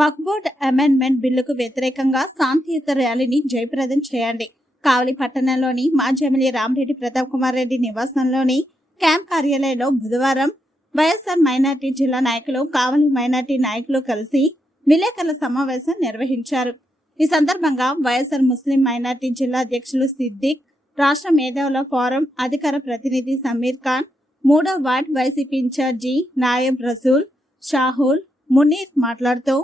వక్ఫ్ board amendment బిల్లుకు వ్యతిరేకంగా శాంతియుత ర్యాలీని జయప్రదం చేయండి. కావలి పట్టణంలోని మాజీ ఎమ్మెల్యే రామిరెడ్డి ప్రతాప్ కుమార్ రెడ్డి నివాసంలోని క్యాంప్ కార్యాలయంలో బుధవారం వైఎస్ఆర్ మైనార్టీ జిల్లా నాయకులు, కావలి మైనార్టీ నాయకులు కలిసి విలేకరుల సమావేశం నిర్వహించారు. ఈ సందర్భంగా వైఎస్ఆర్ ముస్లిం మైనార్టీ జిల్లా అధ్యక్షులు సిద్దిక్, రాష్ట్ర మేధావుల ఫోరం అధికార ప్రతినిధి సమీర్ ఖాన్, 3వ వార్డ్ వైసీపీ ఇన్ఛార్జి నాయబ్ రసూల్ షాహుల్ మునీర్ మాట్లాడుతూ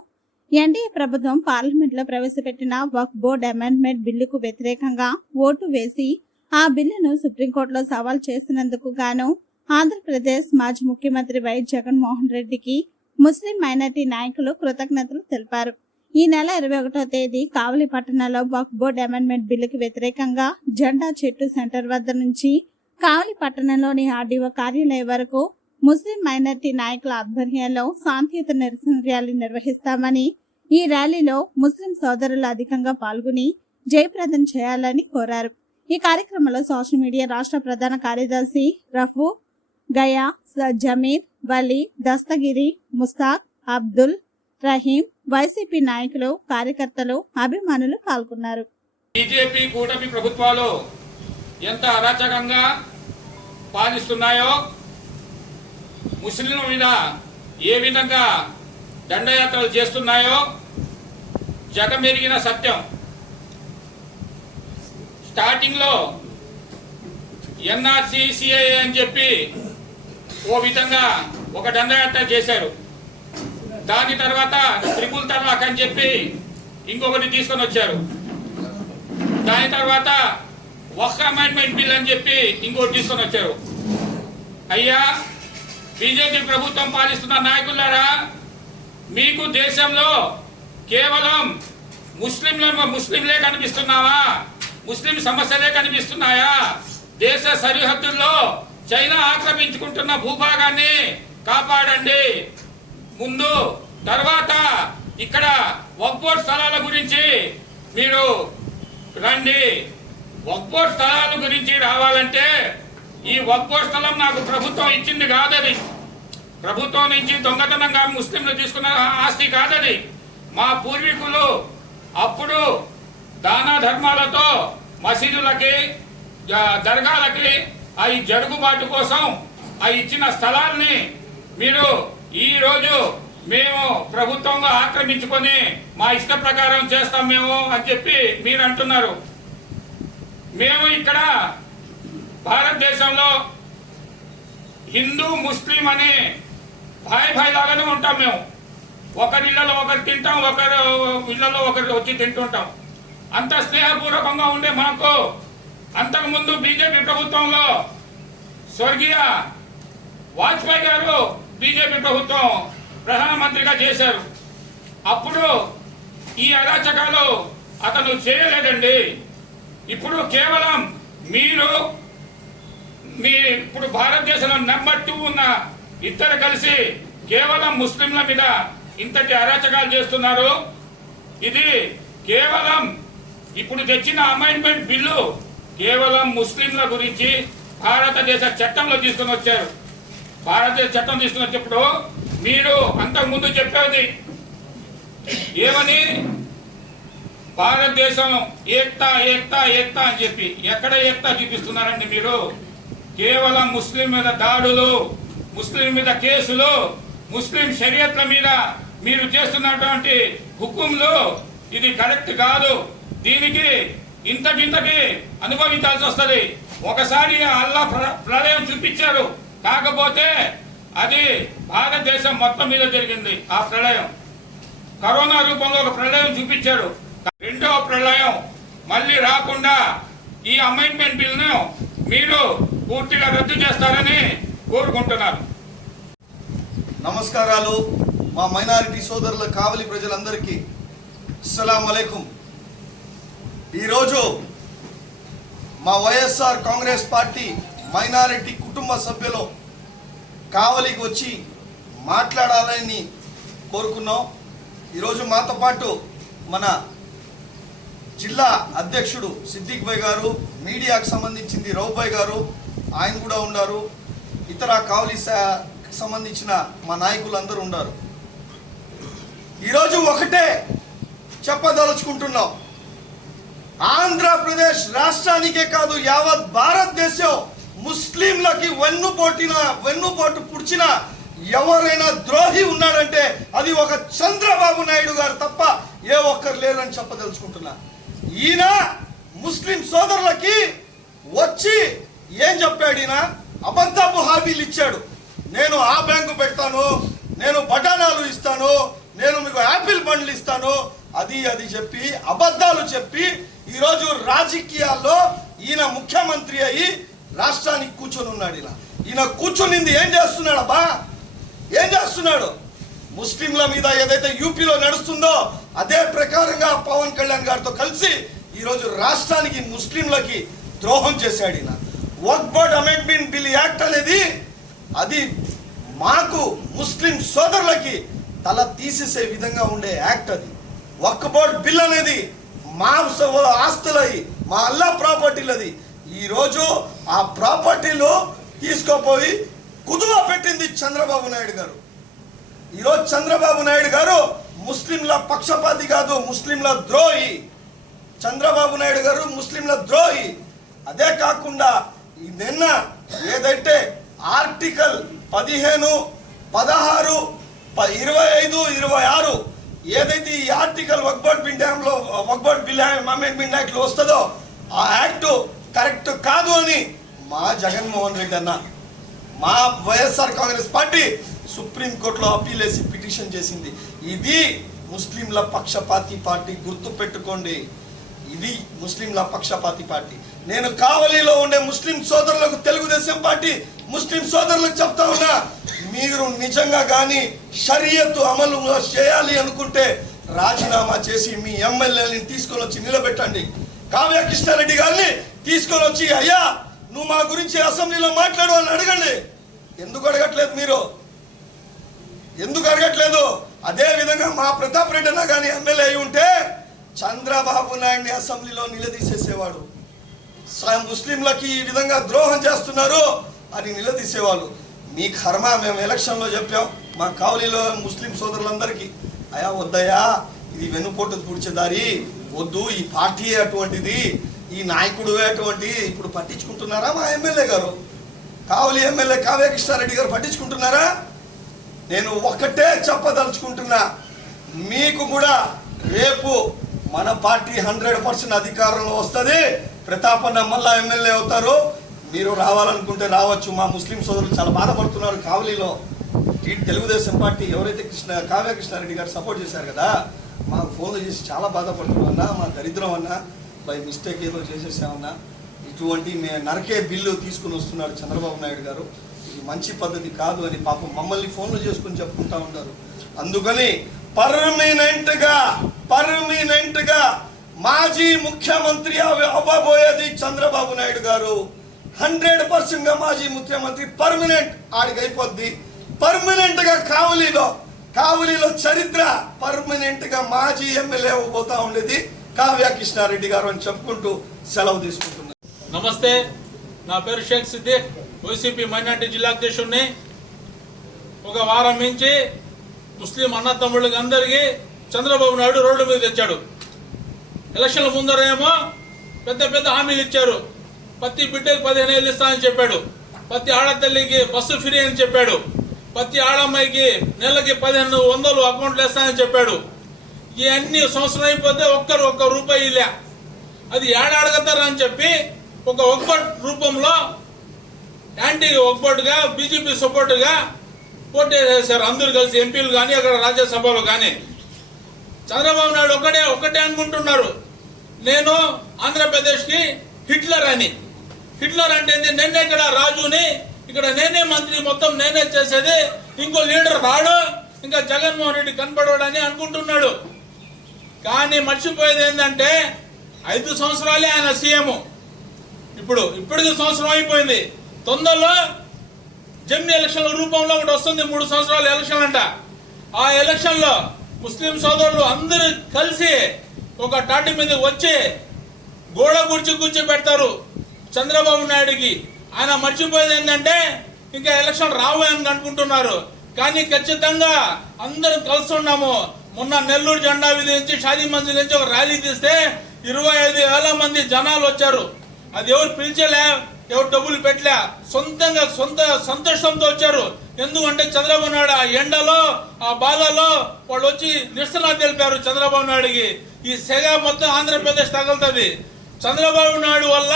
ఎన్డీఏ ప్రభుత్వం పార్లమెంట్లో ప్రవేశపెట్టిన వక్ఫ్ బోర్డ్ అమెండ్మెంట్ బిల్లుకు వ్యతిరేకంగా ఓటు వేసి ఆ బిల్లును సుప్రీంకోర్టులో సవాల్ చేసినందుకు గాను ఆంధ్రప్రదేశ్ మాజీ ముఖ్యమంత్రి వైఎస్ జగన్మోహన్ రెడ్డికి ముస్లిం మైనార్టీ నాయకులు కృతజ్ఞతలు తెలిపారు. ఈ నెల 21వ తేదీ కావలి పట్టణంలో వక్ఫ్ బోర్డ్ అమెండ్మెంట్ బిల్లుకు వ్యతిరేకంగా జెండా చెట్టు సెంటర్ వద్ద నుంచి కావలి పట్టణంలోని ఆర్డీఓ కార్యాలయం వరకు ముస్లిం మైనార్టీ నాయకుల ఆధ్వర్యంలో శాంతియుత నిరసన ర్యాలీ నిర్వహిస్తామని, ఈ ర్యాలీలో ముస్లిం సోదరులు అధికంగా పాల్గొని జయప్రదం చేయాలని కోరారు. ఈ కార్యక్రమంలో సోషల్ మీడియా రాష్ట్ర ప్రధాన కార్యదర్శి రఫూ, గయా, జమీర్, వలీ, దస్తగిరి, ముస్తాక్, అబ్దుల్ రహీం, వైసీపీ నాయకులు, కార్యకర్తలు, అభిమానులు పాల్గొన్నారు. బీజేపీ కూటమి ప్రభుత్వాలు ఎంత అరాచకంగా పాలిస్తున్నాయో, ముస్లింల మీద ఏ విధంగా దండయాత్రలు చేస్తున్నాయో జగమెరిగిన సత్యం. స్టార్టింగ్ లో ఎన్ఆర్సీ, సిఐఏ అని చెప్పి ఓ విధంగా ఒక దండయాత్ర చేశారు. దాని తర్వాత ట్రిపుల్ తలాక్ అని చెప్పి ఇంకొకటి తీసుకొని వచ్చారు. దాని తర్వాత వక్ఫ్ అమెండ్మెంట్ బిల్ అని చెప్పి ఇంకోటి తీసుకొని వచ్చారు. అయ్యా, బీజేపీ ప్రభుత్వం పాలిస్తున్న నాయకులారా, మీకు దేశంలో కేవలం ముస్లింలే కనిపిస్తున్నావా? ముస్లిం సమస్యలే కనిపిస్తున్నాయా? దేశ సరిహద్దుల్లో చైనా ఆక్రమించుకుంటున్న భూభాగాన్ని కాపాడండి ముందు. తర్వాత ఇక్కడ వక్ఫ్ బోర్డ్ స్థలాల గురించి మీరు రండి. వక్ఫ్ బోర్డ్ స్థలాల గురించి రావాలంటే ఈ వక్ఫ్ బోర్డ్ స్థలం నాకు ప్రభుత్వం ఇచ్చింది కాదది. ప్రభుత్వం నుంచి దొంగతనంగా ముస్లింలు తీసుకున్న ఆస్తి కాదది. మా పూర్వీకులు అప్పుడు దాన ధర్మాలతో మసీదులకి, దర్గాలకి అవి జరుగుబాటు కోసం అవి ఇచ్చిన స్థలాల్ని మీరు ఈ రోజు మేము ప్రభుత్వంగా ఆక్రమించుకొని మా ఇష్ట ప్రకారం చేస్తాం మేము అని చెప్పి మీరు అంటున్నారు. మేము ఇక్కడ భారతదేశంలో హిందూ, ముస్లిం అని భాయ్ లాగానే ఉంటాం. మేము ఒకరిళ్ళలో ఒకరు తింటాం, ఒకరు ఇళ్లలో ఒకరు వచ్చి తింటుంటాం. అంత స్నేహపూర్వకంగా ఉండే మాకు అంతకుముందు బీజేపీ ప్రభుత్వంలో స్వర్గీయ వాజ్పేయి గారు బీజేపీ ప్రభుత్వం ప్రధానమంత్రిగా చేశారు. అప్పుడు ఈ అరాచకాలు అతను చేయలేదండి. ఇప్పుడు కేవలం మీరు ఇప్పుడు భారతదేశంలో నెంబర్ 2 ఉన్న ఇద్దరు కలిసి కేవలం ముస్లింల మీద ఇంతటి అరాచకాలు చేస్తున్నారు. ఇది కేవలం ఇప్పుడు తెచ్చిన అమెండ్మెంట్ బిల్లు కేవలం ముస్లింల గురించి భారతదేశ చట్టంలో తీసుకుని వచ్చారు. భారతదేశ చట్టం తీసుకుని వచ్చేప్పుడు మీరు అంతకుముందు చెప్పేది ఏమని, భారతదేశం ఏక్తా ఏక్తా ఏక్తా అని చెప్పి ఎక్కడ ఏక్తా చూపిస్తున్నారండి మీరు? కేవలం ముస్లిం మీద దాడులు, ముస్లిం మీద కేసులు, ముస్లిం షరియత్ల మీద మీరు చేస్తున్నటువంటి హుకుంలు ఇది కరెక్ట్ కాదు. దీనికి ఇంతకింతకి అనుభవించాల్సి వస్తుంది. ఒకసారి అల్లా ప్రళయం చూపించారు, కాకపోతే అది భారతదేశం మొత్తం మీద జరిగింది. ఆ ప్రళయం కరోనా రూపంలో ఒక ప్రళయం చూపించారు. రెండవ ప్రళయం మళ్ళీ రాకుండా ఈ అమెండ్మెంట్ బిల్ను మీరు పూర్తిగా రద్దు చేస్తారని కోరుకుంటున్నారు. నమస్కారాలు. మా మైనారిటీ సోదరుల కావలి ప్రజలందరికీ అస్సలాము అలైకుం. ఈరోజు మా వైఎస్ఆర్ కాంగ్రెస్ పార్టీ మైనారిటీ కుటుంబ సభ్యులు కావలికి వచ్చి మాట్లాడాలని కోరుకున్నాం. ఈరోజు మాతో పాటు మన జిల్లా అధ్యక్షుడు సిద్దిక్ భాయ్ గారు, మీడియాకు సంబంధించింది రౌబాయ్ గారు, ఆయన కూడా ఉన్నారు. ఇతర కావలి సంబంధించిన మా నాయకులు అందరూ ఉన్నారు. ఈరోజు ఒకటే చెప్పదలుచుకుంటున్నాం. ఆంధ్రప్రదేశ్ రాష్ట్రానికే కాదు, యావత్ భారతదేశం ముస్లింలకి వెన్నుపోటు పుడిచిన ఎవరైనా ద్రోహి ఉన్నాడంటే అది ఒక చంద్రబాబు నాయుడు గారు తప్ప ఏ ఒక్కరు లేరని చెప్పదలుచుకుంటున్నా. ఈయన ముస్లిం సోదరులకి వచ్చి ఏం చెప్పాడు? ఈయన అబద్ధపు హామీలు ఇచ్చాడు. నేను ఆ బ్యాంకు పెడతాను, నేను బఠానాలు ఇస్తాను, నేను మీకు యాపిల్ బండ్లు ఇస్తాను, అది చెప్పి అబద్ధాలు చెప్పి ఈరోజు రాజకీయాల్లో ఈయన ముఖ్యమంత్రి అయ్యి రాష్ట్రానికి కూర్చొని ఉన్నాడు. ఈయన కూర్చొనింది ఏం చేస్తున్నాడు అబ్బా? ఏం చేస్తున్నాడు? ముస్లింల మీద ఏదైతే యూపీలో నడుస్తుందో అదే ప్రకారంగా పవన్ కళ్యాణ్ గారితో కలిసి ఈరోజు రాష్ట్రానికి ముస్లింలకి ద్రోహం చేశాడు. ఈయన వక్ఫ్ బోర్డ్ అమెండ్మెంట్ బిల్ యాక్ట్ అనేది అది మాకు ముస్లిం సోదరులకి తల తీసేసే విధంగా ఉండే యాక్ట్. అది వక్ఫ్ బోర్డ్ బిల్ అనేది మా ఆస్తులది, మా అల్లా ప్రాపర్టీలు. అది ఈరోజు ఆ ప్రాపర్టీలు తీసుకోపోయి కుదువ పెట్టింది చంద్రబాబు నాయుడు గారు. ఈరోజు చంద్రబాబు నాయుడు గారు ముస్లింల పక్షపాతి కాదు, ముస్లింల ద్రోహి. చంద్రబాబు నాయుడు గారు ముస్లింల ద్రోహి. అదే కాకుండా నిన్న ఏదైతే ఆర్టికల్ 15, 16, 25, 26 ఏదైతే ఈ ఆర్టికల్ వక్ఫ్ బోర్డ్ బిల్ అమెండ్మెంట్ యాక్ట్ లో వస్తుందో ఆ యాక్ట్ కరెక్ట్ కాదు అని మా జగన్మోహన్ రెడ్డి అన్న, మా వైఎస్ఆర్ కాంగ్రెస్ పార్టీ సుప్రీంకోర్టులో అప్పీల్ వేసి పిటిషన్ చేసింది. ఇది ముస్లింల పక్షపాతి పార్టీ, గుర్తు పెట్టుకోండి. ఇది ముస్లింల పక్షపాతి పార్టీ. నేను కావలిలో ఉండే ముస్లిం సోదరులకు, తెలుగుదేశం పార్టీ ముస్లిం సోదరులకు చెప్తా ఉన్నా, మీరు నిజంగా కానీ షరియతు అమలు చేయాలి అనుకుంటే రాజీనామా చేసి మీ ఎమ్మెల్యేని తీసుకొని వచ్చి నిలబెట్టండి. కావ్య కృష్ణారెడ్డి గారిని తీసుకొని వచ్చి, అయ్యా నువ్వు మా గురించి అసెంబ్లీలో మాట్లాడు అని అడగండి. ఎందుకు అడగట్లేదు మీరు? ఎందుకు అడగట్లేదు? అదే విధంగా మా ప్రతాప్ రెడ్డి అన్న కానీ ఎమ్మెల్యే అయి ఉంటే చంద్రబాబు నాయుడిని అసెంబ్లీలో నిలదీసేసేవాడు. ముస్లింలకి ఈ విధంగా ద్రోహం చేస్తున్నారు అని నిలదీసేవాళ్ళు. మీ కర్మ. మేము ఎలక్షన్లో చెప్పాం మా కావలిలో ముస్లిం సోదరులందరికీ, అయా వద్దయా, ఇది వెన్నుపోటు పుడిచేదారి వద్దు, ఈ పార్టీ అటువంటిది, ఈ నాయకుడు అటువంటి. ఇప్పుడు పట్టించుకుంటున్నారా మా ఎమ్మెల్యే గారు? కావలి ఎమ్మెల్యే కావ్య కృష్ణారెడ్డి గారు పట్టించుకుంటున్నారా? నేను ఒకటే చెప్పదలుచుకుంటున్నా, మీకు కూడా రేపు మన పార్టీ 100% అధికారంలో వస్తుంది. ప్రతాపన్న మళ్ళా ఎమ్మెల్యే అవుతారు. మీరు రావాలనుకుంటే రావచ్చు. మా ముస్లిం సోదరులు చాలా బాధపడుతున్నారు కావలిలో. ఈ తెలుగుదేశం పార్టీ ఎవరైతే కావ్య కృష్ణారెడ్డి గారు సపోర్ట్ చేశారు కదా, మాకు ఫోన్లు చేసి చాలా బాధపడుతున్నామన్నా, మా దరిద్రం అన్నా, బై మిస్టేక్ ఏదో చేసేసామన్నా, ఇటువంటి నరకే బిల్లు తీసుకుని వస్తున్నారు చంద్రబాబు నాయుడు గారు. ఇది మంచి పద్ధతి కాదు అని పాపం మమ్మల్ని ఫోన్లు చేసుకుని చెప్పుకుంటా ఉంటారు. అందుకని పర్మనెంట్ గా మాజీ ముఖ్యమంత్రి అవ్వబోయేది చంద్రబాబు నాయుడు గారు. 100% గా మాజీ ముఖ్యమంత్రి పర్మనెంట్ ఆడికి అయిపోద్ది. పర్మనెంట్ గా కావలిలో చరిత్ర పర్మనెంట్ గా మాజీ ఎమ్మెల్యే అవ్వబోతా ఉండేది కావ్య కృష్ణారెడ్డి గారు అని చెప్పుకుంటూ సెలవు తీసుకుంటున్నారు. నమస్తే, నా పేరు షేక్ సిద్దిక్, వైసీపీ మైనార్టీ జిల్లా అధ్యక్షుడిని. ఒక వారం నుంచి ముస్లిం అన్న తమ్ముళ్ళకి అందరికీ చంద్రబాబు నాయుడు రోడ్డు మీద తెచ్చాడు. ఎలక్షన్ల ముందరేమో పెద్ద హామీలు ఇచ్చారు. ప్రతి బిడ్డకి 15 ఏళ్ళు ఇస్తానని చెప్పాడు. ప్రతి ఆడతల్లికి బస్సు ఫ్రీ అని చెప్పాడు. ప్రతి ఆడమ్మాయికి నెలకి 1500 అకౌంట్లు వేస్తానని చెప్పాడు. ఇవన్నీ సంవత్సరం అయిపోతే ఒక్క రూపాయి ఇలే. అది ఏడాడగతారని చెప్పి ఒక ఒక్కటి రూపంలో యాంటీ ఒక్కటిగా బీజేపీ సపోర్టుగా పోటీ చేశారు అందరూ కలిసి, ఎంపీలు కానీ అక్కడ రాజ్యసభలో కానీ. చంద్రబాబు నాయుడు ఒక్కటే అనుకుంటున్నారు, నేను ఆంధ్రప్రదేశ్కి హిట్లర్ అని. హిట్లర్ అంటే నేనే ఇక్కడ రాజుని, ఇక్కడ నేనే మంత్రి, మొత్తం నేనే చేసేది, ఇంకో లీడర్ రాడు, ఇంకా జగన్మోహన్ రెడ్డి కనపడని అనుకుంటున్నాడు. కానీ మర్చిపోయేది ఏంటంటే 5 సంవత్సరాలే ఆయన సీఎం. ఇప్పటికి సంవత్సరం అయిపోయింది. తొందరలో జమ్మి ఎలక్షన్ల రూపంలో ఒకటి వస్తుంది, 3 సంవత్సరాల ఎలక్షన్ అంట. ఆ ఎలక్షన్లో ముస్లిం సోదరులు అందరూ కలిసి ఒక తాటి మీద వచ్చి గోడ కూర్చి పెడతారు చంద్రబాబు నాయుడికి. ఆయన మర్చిపోయేది ఏంటంటే ఇంకా ఎలక్షన్ రావు అని అనుకుంటున్నారు. కానీ ఖచ్చితంగా అందరూ కలిసి ఉన్నాము. మొన్న నెల్లూరు జెండా వీధి నుంచి షాదీ మంజిల్ నుంచి ఒక ర్యాలీ తీస్తే 25,000 మంది జనాలు వచ్చారు. అది ఎవరు పిలిచలే, ఎవరు డబ్బులు పెట్టలే, సొంత సంతోషంతో వచ్చారు. ఎందుకంటే చంద్రబాబు నాయుడు ఆ ఎండలో ఆ బాధలో వాళ్ళు వచ్చి నిరసన తెలిపారు చంద్రబాబు నాయుడుకి. ఈ సెగ మొత్తం ఆంధ్రప్రదేశ్ తగులుతుంది. చంద్రబాబు నాయుడు వల్ల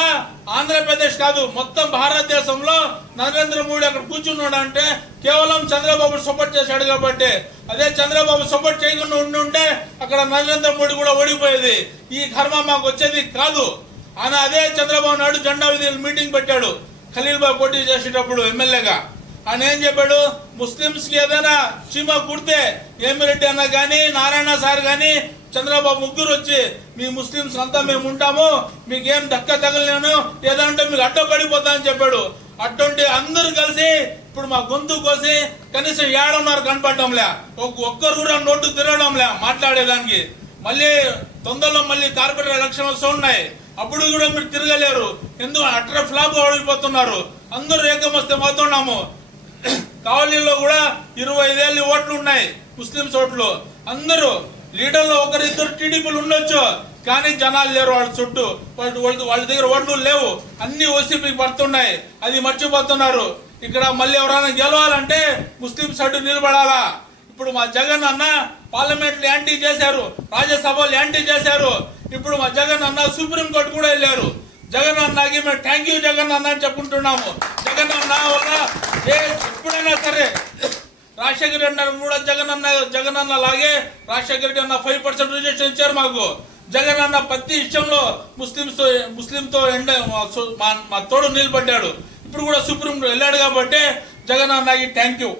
ఆంధ్రప్రదేశ్ కాదు మొత్తం భారతదేశంలో నరేంద్ర మోడీ అక్కడ కూర్చున్నాడు అంటే కేవలం చంద్రబాబు సపోర్ట్ చేశాడు కాబట్టి. అదే చంద్రబాబు సపోర్ట్ చేయకుండా ఉండుంటే అక్కడ నరేంద్ర మోడీ కూడా ఓడిపోయేది. ఈ కర్మ మాకు వచ్చేది కాదు. ఆయన అదే చంద్రబాబు నాయుడు జెండా వీధి మీటింగ్ పెట్టాడు ఖలీల్ బాబు పోటీ చేసేటప్పుడు ఎమ్మెల్యేగా. ఆయన ఏం చెప్పాడు, ముస్లింస్ కి ఏదైనా చీమ కుడితే ఏమిరెడ్డి అన్న గాని నారాయణ సార్ గాని చంద్రబాబు ముగ్గురు వచ్చి మీ ముస్లింస్ అంతా మేము ఉంటాము, మీకేం దక్క తగలేను, ఏదంటే మీకు అడ్డపడిపోతా అని చెప్పాడు. అటువంటి అందరూ కలిసి ఇప్పుడు మా గొంతు కోసి కనీసం 7:30 కనపడటంలే, ఒక్కరు కూడా నోటు తిరగడంలే మాట్లాడేదానికి. మళ్ళీ తొందరలో మళ్ళీ కార్పొరేట్ ఎలక్షన్ వస్తూ ఉన్నాయి, అప్పుడు కూడా మీరు తిరగలేరు. ఎందుకు అట్ర ఫ్లాప్ ఓడిపోతున్నారు. అందరూ ఏకమస్తే పోతున్నాము. కావలిలో కూడా 25,000 ఓట్లు ఉన్నాయి, ముస్లింస్ ఓట్లు. అందరూ లీడర్లో ఒకరిద్దరు టీడీపీలు ఉండొచ్చు, కానీ జనాలు లేరు వాళ్ళ చుట్టూ. వాళ్ళ దగ్గర ఓట్లు లేవు, అన్ని ఓసీపీకి పడుతున్నాయి. అది మర్చిపోతున్నారు. ఇక్కడ మళ్ళీ ఎవరైనా గెలవాలంటే ముస్లిం సైడ్ నిలబడాలా. ఇప్పుడు మా జగన్ అన్న పార్లమెంట్ యాంటీ చేశారు, రాజ్యసభలో యాంటీ చేశారు. ఇప్పుడు మా జగన్ అన్న సుప్రీంకోర్టు కూడా వెళ్ళారు. జగన్ అన్నకి మేము థ్యాంక్ యూ జగన్ అన్న అని చెప్పుకుంటున్నాము. జగన్ అన్న వల్ల ఎప్పుడైనా సరే రాజశేఖర రెడ్డి అన్న కూడా జగన్ అన్న లాగే రాజశేఖర రెడ్డి అన్న 5% రిజర్వేషన్ ఇచ్చారు మాకు. జగన్ అన్న ప్రతి విషయంలో ముస్లింతో మా తోడు నిలబడ్డాడు. ఇప్పుడు కూడా సుప్రీం వెళ్ళాడు కాబట్టి జగన్ అన్నకి థ్యాంక్ యూ.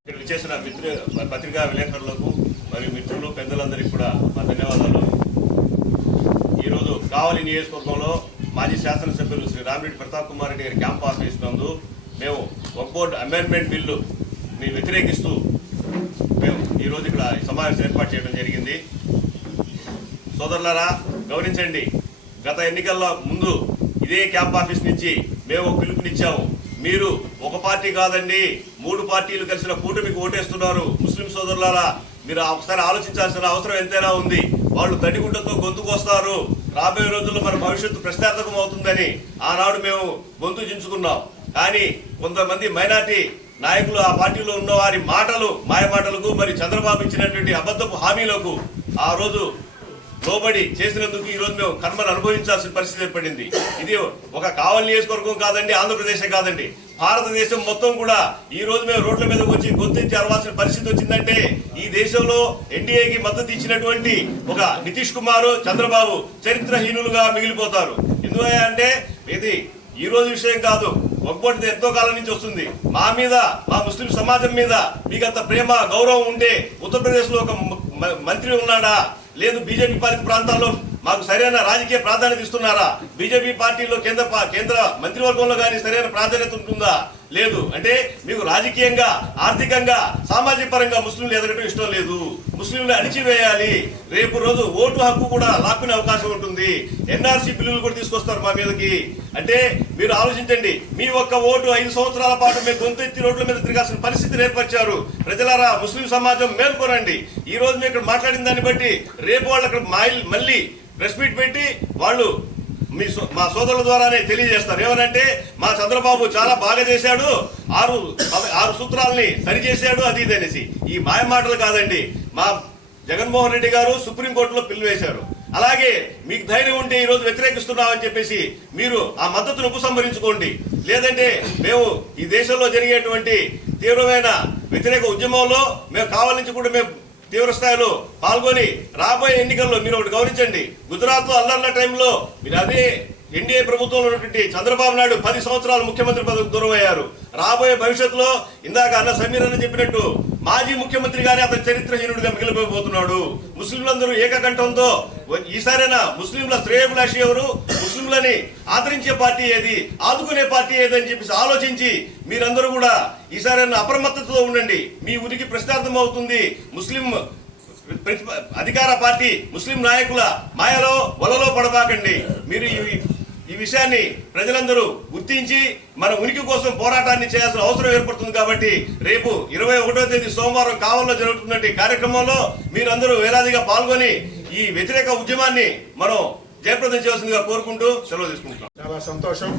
ఇక్కడ విచ్చేసిన పత్రికా విలేకరులకు మరియు మిత్రులు పెద్దలందరికీ కూడా మా ధన్యవాదాలు. ఈరోజు కావలి నియోజకవర్గంలో మాజీ శాసనసభ్యులు శ్రీ రామిరెడ్డి ప్రతాప్ కుమార్ రెడ్డి గారి క్యాంప్ ఆఫీస్ నందు మేము వక్ఫ్ బోర్డు అమెండ్మెంట్ బిల్లుని వ్యతిరేకిస్తూ మేము ఈరోజు ఇక్కడ సమావేశం ఏర్పాటు చేయడం జరిగింది. సోదరులారా, గమనించండి, గత ఎన్నికల్లో ముందు ఇదే క్యాంప్ ఆఫీస్ నుంచి మేము ఒక పిలుపునిచ్చాము. మీరు ఒక పార్టీ కాదండి, 3 పార్టీలు కలిసిన కూటమికి ఓటేస్తున్నారు. ముస్లిం సోదరులారా, మీరు ఒకసారి ఆలోచించాల్సిన అవసరం ఎంతైనా ఉంది. వాళ్ళు తడిగుడ్డతో గొంతుకొస్తారు. రాబోయే రోజుల్లో మన భవిష్యత్తు ప్రశ్నార్థకం అవుతుందని ఆనాడు మేము గొంతు చించుకున్నాం. కానీ కొంతమంది మైనార్టీ నాయకులు ఆ పార్టీలో ఉన్న వారి మాటలు, మాయ మాటలకు, మరి చంద్రబాబు ఇచ్చినటువంటి అబద్ధపు హామీలకు ఆ రోజు లోబడి చేసినందుకు ఈ రోజు మేము కర్మను అనుభవించాల్సిన పరిస్థితి ఏర్పడింది. ఇది ఒక కావలి నియోజకవర్గం కాదండి, ఆంధ్రప్రదేశ్ కాదండి, భారతదేశం మొత్తం కూడా ఈ రోజు మేము రోడ్ల మీద వచ్చి గొంతెత్తి అరవాల్సిన పరిస్థితి వచ్చిందంటే ఈ దేశంలో ఎన్డీఏకి మద్దతు ఇచ్చినటువంటి ఒక నితీష్ కుమార్, చంద్రబాబు చరిత్రహీనులుగా మిగిలిపోతారు. ఎందుకంటే ఇది ఈ రోజు విషయం కాదు, ఒక్కొక్కటి ఎంతో కాలం నుంచి వస్తుంది. మా మీద, మా ముస్లిం సమాజం మీద మీకు అంత ప్రేమ గౌరవం ఉంటే ఉత్తరప్రదేశ్ లో ఒక మంత్రి ఉన్నాడా? లేదు బీజేపీ పాలిత ప్రాంతాల్లో మాకు సరైన రాజకీయ ప్రాధాన్యత ఇస్తున్నారా? బీజేపీ పార్టీలో కేంద్ర మంత్రివర్గంలో కానీ సరైన ప్రాధాన్యత ఉంటుందా? లేదు. అంటే మీకు రాజకీయంగా, ఆర్థికంగా, సామాజిక పరంగా ముస్లింలు ఎదగడం ఇష్టం లేదు. ముస్లింలు అణిచివేయాలి. రేపు రోజు ఓటు హక్కు కూడా లాక్కునే అవకాశం ఉంటుంది. ఎన్ఆర్సీ బిల్లులు కూడా తీసుకొస్తారు మా మీదకి. అంటే మీరు ఆలోచించండి, మీ ఒక్క ఓటు 5 సంవత్సరాల పాటు మీరు గొంతెత్తి రోడ్ల మీద తిరగాల్సిన పరిస్థితిని ఏర్పరిచారు. ప్రజలారా, ముస్లిం సమాజం మేల్కొనండి. ఈ రోజు మీరు ఇక్కడ మాట్లాడిన దాన్ని బట్టి రేపు వాళ్ళు అక్కడ మళ్ళీ ప్రెస్ మీట్ పెట్టి వాళ్ళు మా సోదరుల ద్వారానే తెలియజేస్తారు. ఏమనంటే మా చంద్రబాబు చాలా బాగా చేశాడు, 6 సూత్రాలని సరిచేశాడు, అది ఇది అనేసి. ఈ మాయ మాటలు కాదండి. మా జగన్మోహన్ రెడ్డి గారు సుప్రీంకోర్టులో పిల్లు వేశారు. అలాగే మీకు ధైర్యం ఉంటే ఈ రోజు వ్యతిరేకిస్తున్నామని చెప్పేసి మీరు ఆ మద్దతును ఉపసంహరించుకోండి. లేదంటే మేము ఈ దేశంలో జరిగేటువంటి తీవ్రమైన వ్యతిరేక ఉద్యమంలో మేము కావాల నుంచి కూడా మేము తీవ్ర స్థాయిలో పాల్గొని రాబోయే ఎన్నికల్లో మీరు ఒకటి గమనించండి, గుజరాత్ లో అల్లర్ల టైంలో మీరు అదే ఎన్డీఏ ప్రభుత్వంలో ఉన్నటువంటి చంద్రబాబు నాయుడు 10 సంవత్సరాలు ముఖ్యమంత్రి పదవికి దూరం అయ్యారు. రాబోయే భవిష్యత్తులో ఇందాక అన్న సమీర్ అని చెప్పినట్టు మాజీ ముఖ్యమంత్రిగానే అతను చరిత్రహీనుడిగా మిగిలిపోతున్నాడు. ముస్లింలందరూ ఏకకంఠంతో ఈసారైనా ముస్లింల శ్రేయోభిలాషి ఎవరు, ముస్లింలని ఆదరించే పార్టీ ఏది, ఆదుకునే పార్టీ ఏదని చెప్పేసి ఆలోచించి మీరందరూ కూడా ఈసారైనా అప్రమత్తతో ఉండండి. మీ ఉనికి ప్రశ్నార్థం అవుతుంది. ముస్లిం అధికార పార్టీ ముస్లిం నాయకుల మాయలో వలలో పడబాకండి. మీరు ఈ విషయాన్ని ప్రజలందరూ గుర్తించి మన ఉనికి కోసం పోరాటాన్ని చేయాల్సిన అవసరం ఏర్పడుతుంది. కాబట్టి రేపు 21వ తేదీ సోమవారం కావలిలో జరుగుతున్నటువంటి కార్యక్రమంలో మీరందరూ వేలాదిగా పాల్గొని ఈ వ్యతిరేక ఉద్యమాన్ని మనం జయప్రదం చేయాల్సిందిగా కోరుకుంటూ సెలవు తీసుకుంటున్నాం. చాలా సంతోషం.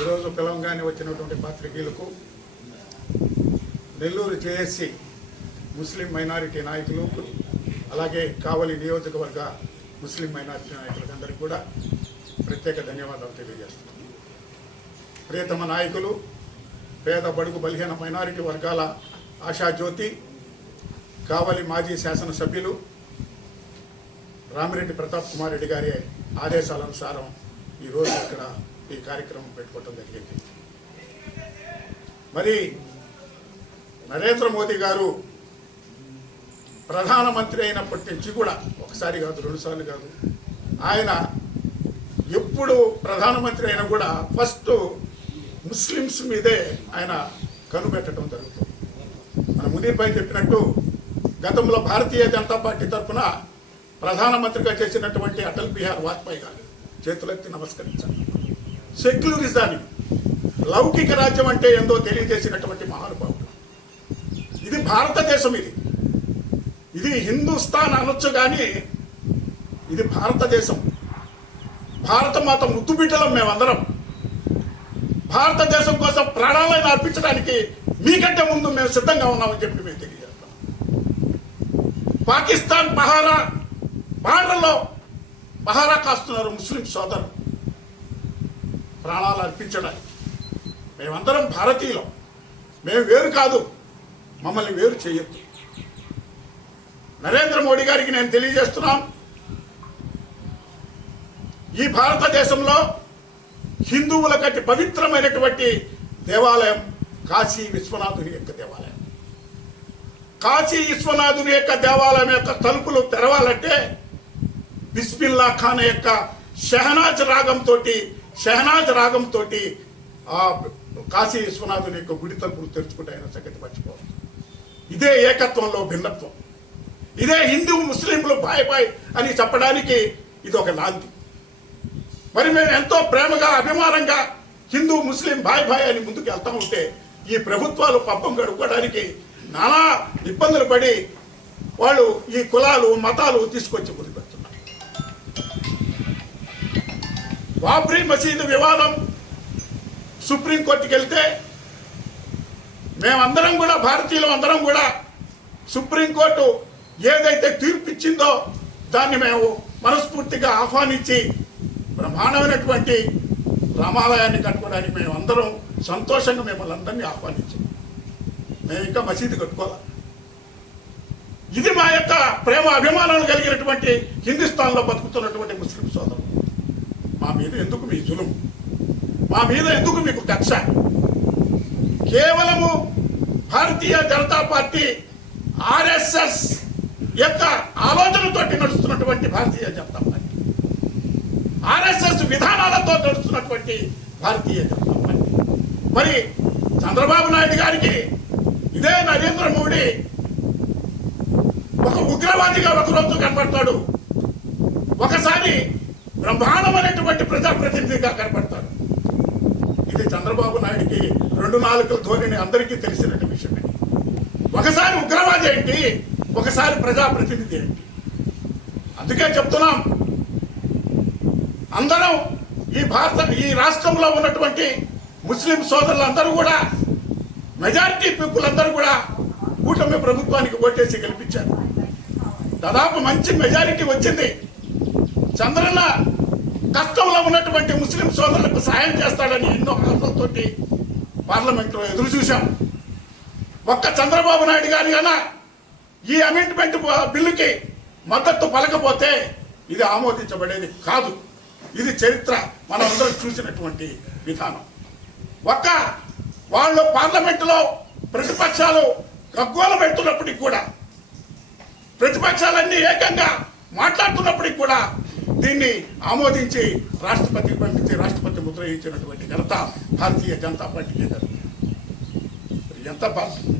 ఈరోజు పిలవంగానే వచ్చినటువంటి పాత్రికేయులకు, నెల్లూరు జేఏసీ ముస్లిం మైనారిటీ నాయకులకు, అలాగే కావలి నియోజకవర్గ ముస్లిం మైనారిటీ నాయకులకు అందరికీ కూడా ప్రత్యేక ధన్యవాదాలు తెలియజేస్తున్నాను. ప్రియతమ నాయకులు, పేద బడుగు బలహీన మైనారిటీ వర్గాల ఆశాజ్యోతి, కావలి మాజీ శాసనసభ్యులు రామిరెడ్డి ప్రతాప్ కుమార్ రెడ్డి గారి ఆదేశాలనుసారం ఈరోజు ఇక్కడ ఈ కార్యక్రమం పెట్టుకోవడం జరిగింది. మరి నరేంద్ర మోదీ గారు ప్రధానమంత్రి అయినప్పటి నుంచి కూడా ఒకసారి కాదు, 2 సార్లు కాదు, ఆయన ఎప్పుడు ప్రధానమంత్రి అయినా కూడా ఫస్ట్ ముస్లిమ్స్ మీదే ఆయన కనుపెట్టడం జరుగుతుంది. మన మునీర్ భాయ్ చెప్పినట్టు గతంలో భారతీయ జనతా పార్టీ తరఫున ప్రధానమంత్రిగా చేసినటువంటి అటల్ బిహారీ వాజ్పేయి గారు చేతులెత్తి నమస్కరించారు. సెక్యులరిజాన్ని, లౌకిక రాజ్యం అంటే ఏందో తెలియజేసినటువంటి మహానుభావుడు. ఇది భారతదేశం, ఇది హిందుస్థాన్ అనొచ్చు కానీ ఇది భారతదేశం. భారత మాత ముద్దు బిడ్డలం మేమందరం. భారతదేశం కోసం ప్రాణాలను అర్పించడానికి మీకంటే ముందు మేము సిద్ధంగా ఉన్నామని చెప్పి మేము తెలియజేస్తాం. పాకిస్తాన్ బార్డర్లో పహారా కాస్తున్నారు ముస్లిం సోదరులు ప్రాణాలు అర్పించడానికి. మేమందరం భారతీయులం, మేము వేరు కాదు, మమ్మల్ని వేరు చేయొద్దు. నరేంద్ర మోడీ గారికి నేను తెలియజేస్తున్నాను, ఈ భారతదేశంలో హిందువులకు అతి పవిత్రమైనటువంటి దేవాలయం కాశీ విశ్వనాథుని యొక్క దేవాలయం. కాశీ విశ్వనాథుని యొక్క దేవాలయం యొక్క తలుపులు తెరవాలంటే బిస్మిల్లా ఖాన్ యొక్క షహనాజ్ రాగంతో ఆ కాశీ విశ్వనాథుని యొక్క గుడి తలుపులు తెరుచుకుంటాయన్న సంగతి మర్చిపోవచ్చు. ఇదే ఏకత్వంలో భిన్నత్వం. ఇదే హిందూ ముస్లింలు బాయ్ అని చెప్పడానికి ఇది ఒక నాంది. మరి మేము ఎంతో ప్రేమగా, అభిమానంగా హిందూ ముస్లిం బాయ్ అని ముందుకు వెళ్తా ఉంటే ఈ ప్రభుత్వాలు పబ్బం గడుపుకోవడానికి నానా ఇబ్బందులు పడి వాళ్ళు ఈ కులాలు మతాలు తీసుకొచ్చి ముందుపెడుతున్నారు. బాబ్రీ మసీదు వివాదం సుప్రీంకోర్టుకి వెళ్తే మేమందరం కూడా, భారతీయులు అందరం కూడా సుప్రీంకోర్టు ఏదైతే తీర్పు ఇచ్చిందో దాన్ని మేము మనస్ఫూర్తిగా ఆహ్వానించి బ్రహ్మాండమైనటువంటి రామాలయాన్ని కట్టుకోవడానికి మేము అందరం సంతోషంగా మిమ్మల్ని అందరినీ ఆహ్వానించాం. మేము ఇంకా మసీదు కట్టుకోవాలి. ఇది మా యొక్క ప్రేమ అభిమానాలు కలిగినటువంటి హిందుస్థాన్లో బతుకుతున్నటువంటి ముస్లిం సోదరులు. మా మీద ఎందుకు మీ జులుం? మా మీద ఎందుకు మీకు కక్ష? కేవలము భారతీయ జనతా పార్టీ ఆర్ఎస్ఎస్ యొక్క ఆలోచనతోటి నడుస్తున్నటువంటి భారతీయ జనతా పార్టీ, ఆర్ఎస్ఎస్ విధానాలతో నడుస్తున్నటువంటి భారతీయ జనతా పార్టీ. మరి చంద్రబాబు నాయుడు గారికి ఇదే నరేంద్ర మోడీ ఒక ఉగ్రవాదిగా ఒకరోజు కనపడతాడు, ఒకసారి బ్రహ్మాండమైనటువంటి ప్రజాప్రతినిధిగా కనపడతాడు. ఇది చంద్రబాబు నాయుడికి 2 నాలుకల ధోరణి అందరికీ తెలిసినట్టు విషయమే. ఒకసారి ఉగ్రవాది ఏంటి, ఒకసారి ప్రజాప్రతినిధి ఏంటి. అందుకే చెప్తున్నాం, అందరం ఈ రాష్ట్రంలో ఉన్నటువంటి ముస్లిం సోదరులందరూ కూడా, మెజారిటీ పీపుల్ అందరూ కూడా కూటమి ప్రభుత్వానికి ఓటేసి గెలిపించారు. దాదాపు మంచి మెజారిటీ వచ్చింది. చంద్రన్న కష్టంలో ఉన్నటువంటి ముస్లిం సోదరులకు సాయం చేస్తాడని ఎన్నో ఆశలతోటి పార్లమెంట్లో ఎదురు చూశాం. ఒక్క చంద్రబాబు నాయుడు గారి కన్నా ఈ అమెండ్మెంట్ బిల్లుకి మద్దతు పలకపోతే ఇది ఆమోదించబడేది కాదు. ఇది చరిత్ర, మనం అందరం చూసినటువంటి విధానం. వాళ్ళు పార్లమెంటులో ప్రతిపక్షాలు గగ్గోలు పెడుతున్నప్పటికి కూడా, ప్రతిపక్షాలన్నీ ఏకంగా మాట్లాడుతున్నప్పటికి కూడా దీన్ని ఆమోదించి రాష్ట్రపతికి పంపించి రాష్ట్రపతి ముద్ర ఇచ్చినటువంటి ఘనత భారతీయ జనతా పార్టీకే జరుగుతుంది. ఎంత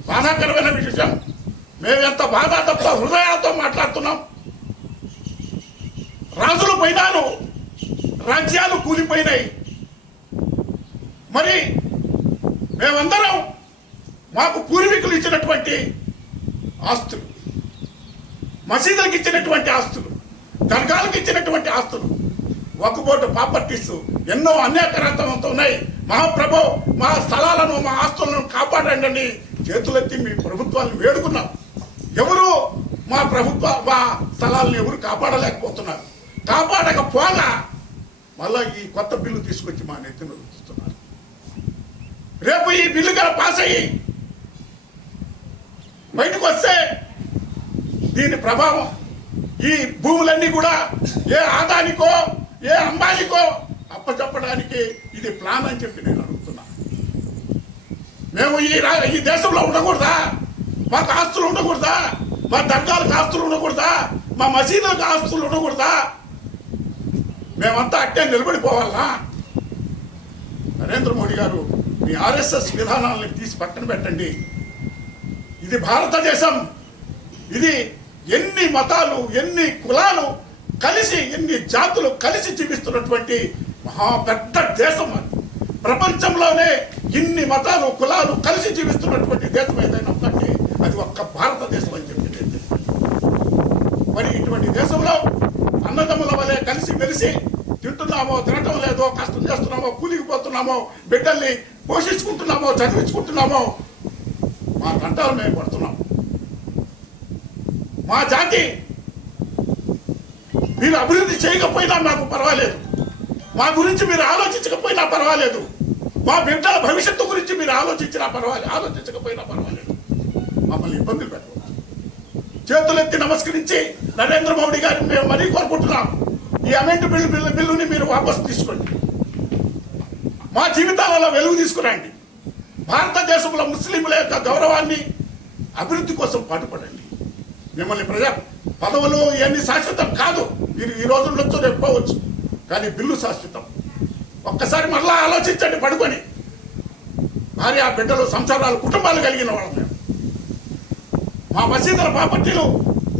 బాధాకరమైన విషయం. మేము ఎంత బాధాతప్ప హృదయాలతో మాట్లాడుతున్నాం. రాజులు పోయినారు, రాజ్యాలు కూలిపోయినాయి. మరి మేమందరం మాకు పూర్వీకులు ఇచ్చినటువంటి ఆస్తులు, మసీదులకు ఇచ్చినటువంటి ఆస్తులు, దర్గాలకు ఇచ్చినటువంటి ఆస్తులు, వక్కుబోటు ప్రాపర్టీస్ ఎన్నో అనేక రకాలతో ఉన్నాయి. మహాప్రభు మా స్థలాలను మా ఆస్తులను కాపాడండి చేతులెత్తి మీ ప్రభుత్వాన్ని వేడుకున్నాం. ఎవరు మా స్థలాలను ఎవరు కాపాడలేకపోతున్నారు. కాపాడకపోగా మళ్ళా ఈ కొత్త బిల్లు తీసుకొచ్చి మా నెత్తిన రుద్దుతున్నారు. రేపు ఈ బిల్లు గారు పాస్ అయ్యి బయటకు వస్తే దీని ప్రభావం ఈ భూములన్నీ కూడా ఏ ఆదానికో ఏ అంబానికో అప్పచెప్పడానికి ఇది ప్లాన్ అని చెప్పి నేను అడుగుతున్నా. మేము ఈ దేశంలో ఉండకూడదా? మాకు ఆస్తులు ఉండకూడదా? మా దర్గాలకు ఆస్తులు ఉండకూడదా? మా మసీదులకు ఆస్తులు ఉండకూడదా? మేమంతా అట్టే నిలబడిపోవాలా? నరేంద్ర మోడీ గారు మీ ఆర్ఎస్ఎస్ విధానాలను తీసి పక్కన పెట్టండి. ఇది భారతదేశం. ఇది ఎన్ని మతాలు, ఎన్ని కులాలు కలిసి, ఎన్ని జాతులు కలిసి జీవిస్తున్నటువంటి మహా పెద్ద దేశం. ప్రపంచంలోనే ఇన్ని మతాలు కులాలు కలిసి జీవిస్తున్నటువంటి దేశం ఏదైనా ఉందంటే అది ఒక్క భారతదేశం అని చెప్పి నేను చెప్తాను. మరి ఇటువంటి దేశంలో అన్నదమ్ముల వలె కలిసి మెలిసి తింటున్నామో, తినటం లేదో, కష్టం చేస్తున్నామో, కూలికి పోతున్నామో, బిడ్డల్ని పోషించుకుంటున్నామో, చదివించుకుంటున్నామో, మా గంటలు మేము పడుతున్నాం. మా జాతి మీరు అభివృద్ధి చేయకపోయినా నాకు పర్వాలేదు, మా గురించి మీరు ఆలోచించకపోయినా పర్వాలేదు, మా బిడ్డల భవిష్యత్తు గురించి మీరు ఆలోచించకపోయినా పర్వాలేదు, మమ్మల్ని ఇబ్బందులు పెట్టవచ్చు. చేతులెత్తి నమస్కరించి నరేంద్ర మోడీ గారిని మేము మరీ కోరుకుంటున్నాం, ఈ అమెంట్ బిల్లుని మీరు వాపసు తీసుకోండి. మా జీవితాలలో వెలుగు తీసుకురండి. భారతదేశంలో ముస్లింల యొక్క గౌరవాన్ని, అభివృద్ధి కోసం పాటుపడండి. మిమ్మల్ని ప్రజా పదవులు ఇవన్నీ శాశ్వతం కాదు. మీరు ఈ రోజు ఉండొచ్చు, రేపు పోవచ్చు, కానీ బిల్లు శాశ్వతం. ఒక్కసారి మరలా ఆలోచించండి పడుకొని. భార్య బిడ్డలు, సంసారాలు, కుటుంబాలు కలిగిన వాళ్ళం మేము. మా మసీదుల ప్రాపర్టీలు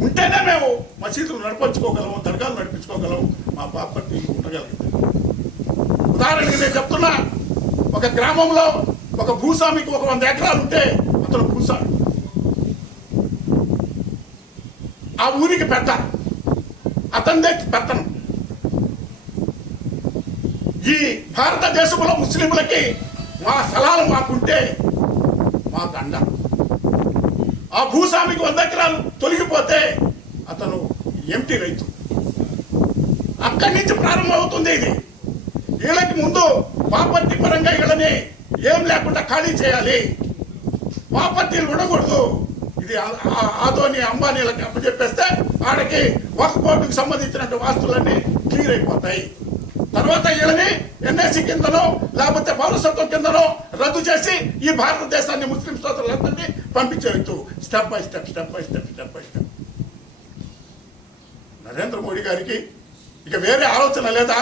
ఉంటేనే మేము మసీదులు నడిపించుకోగలము, దర్గాలు నడిపించుకోగలము, మా ప్రాపర్టీలు ఉండగలుగుతాం. ఉదాహరణకి నేను చెప్తున్నా, ఒక గ్రామంలో ఒక భూస్వామికి 100 ఎకరాలు ఉంటే అతను భూస్వామి, ఆ ఊరికి పెద్ద, అతనిదే పెత్తనం. ఈ భారతదేశంలో ముస్లింలకి మా స్థలాలు మాకుంటే మా దండ. ఆ భూస్వామికి 100 ఎకరాలు తొలగిపోతే అతను ఎంటీ రైతు. అక్కడి నుంచి ప్రారంభమవుతుంది ఇది. వీళ్ళకి ముందు ప్రాపర్టీ పరంగా వీళ్ళని ఏం లేకుండా ఖాళీ చేయాలి. ప్రాపర్టీలు ఉండకూడదు. ఇది ఆదోని అంబానీలకి అప్పచెప్పేస్తే ఆడకి వక్ఫ్ బోర్డుకి సంబంధించినటువంటి వాస్తులన్నీ క్లియర్ అయిపోతాయి. తర్వాత వీళ్ళని ఎన్ఎస్సి కిందనో లేకపోతే పౌరసత్వం కిందనో రద్దు చేసి ఈ భారతదేశాన్ని ముస్లిం సోదరులందరినీ పంపించవచ్చు. Step by step. Narendra Modi గారికి ఇక వేరే ఆలోచన లేదా?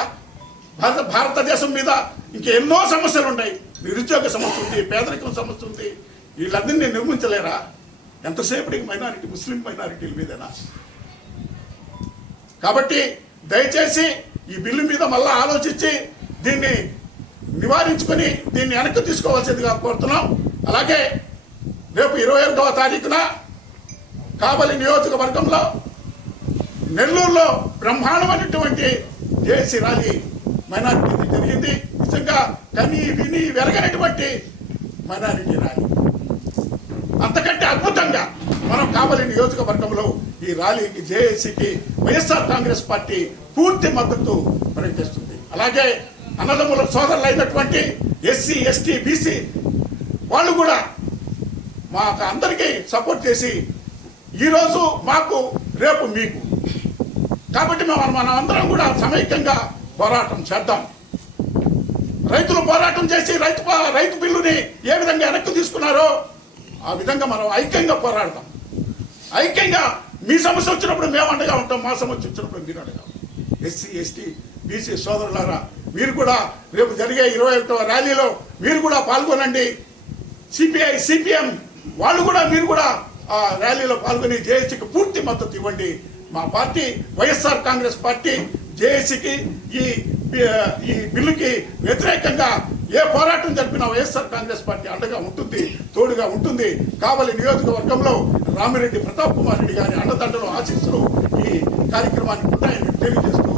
భారతదేశం మీద ఇంకా ఎన్నో సమస్యలు ఉన్నాయి. నిరుద్యోగ సమస్య ఉంది, పేదరికం సమస్య ఉంది. వీళ్ళందరినీ నిర్మించలేరా? ఎంతసేపటికి మైనారిటీ, ముస్లిం మైనారిటీల మీదేనా? కాబట్టి దయచేసి ఈ బిల్లు మీద మళ్ళా ఆలోచించి దీన్ని నివారించుకొని దీన్ని వెనక్కి తీసుకోవాల్సిందిగా కోరుతున్నాం. అలాగే రేపు 21వ తారీఖున కావలి నియోజకవర్గంలో నెల్లూరులో బ్రహ్మాండమైనటువంటి జేఏసీ ర్యాలీ మైనారిటీ జరిగింది. నిజంగా కని విని వెరగనటువంటి మైనారిటీ ర్యాలీ. అంతకంటే అద్భుతంగా మనం కావలి నియోజకవర్గంలో ఈ ర్యాలీకి, జేఏసీకి వైఎస్ఆర్ కాంగ్రెస్ పార్టీ పూర్తి మద్దతు ప్రకటిస్తుంది. అలాగే అన్నదమ్ముల సోదరులు అయినటువంటి ఎస్సీ, ఎస్టీ, బీసీ వాళ్ళు కూడా మాకు అందరికీ సపోర్ట్ చేసి ఈరోజు మాకు, రేపు మీకు. కాబట్టి మనం అందరం కూడా సమైక్యంగా పోరాటం చేద్దాం. రైతులు పోరాటం చేసి రైతు బిల్లుని ఏ విధంగా వెనక్కి తీసుకున్నారో ఆ విధంగా మనం ఐక్యంగా పోరాడతాం. ఐక్యంగా మీ సమస్య వచ్చినప్పుడు మేము అండగా ఉంటాం, మా సమస్య వచ్చినప్పుడు మీరు అండగా ఉంటాం. ఎస్సీ, ఎస్టీ, బీసీ సోదరులారా, మీరు కూడా రేపు జరిగే 21వ ర్యాలీలో మీరు కూడా పాల్గొనండి. సిపిఐ, సిపిఎం వాళ్ళు కూడా, మీరు కూడా ఆ ర్యాలీలో పాల్గొని జేఏసీకి పూర్తి మద్దతు ఇవ్వండి. మా పార్టీ వైఎస్ఆర్ కాంగ్రెస్ పార్టీ జేఏసీకి ఈ ఈ బిల్లుకి వ్యతిరేకంగా ఏ పోరాటం జరిపినా వైఎస్ఆర్ కాంగ్రెస్ పార్టీ అండగా ఉంటుంది, తోడుగా ఉంటుంది. కావలి నియోజకవర్గంలో రామిరెడ్డి ప్రతాప్ కుమార్ రెడ్డి గారి అండదండలు ఆశీస్సులు ఈ కార్యక్రమానికి ఉంటాయని తెలియజేస్తూ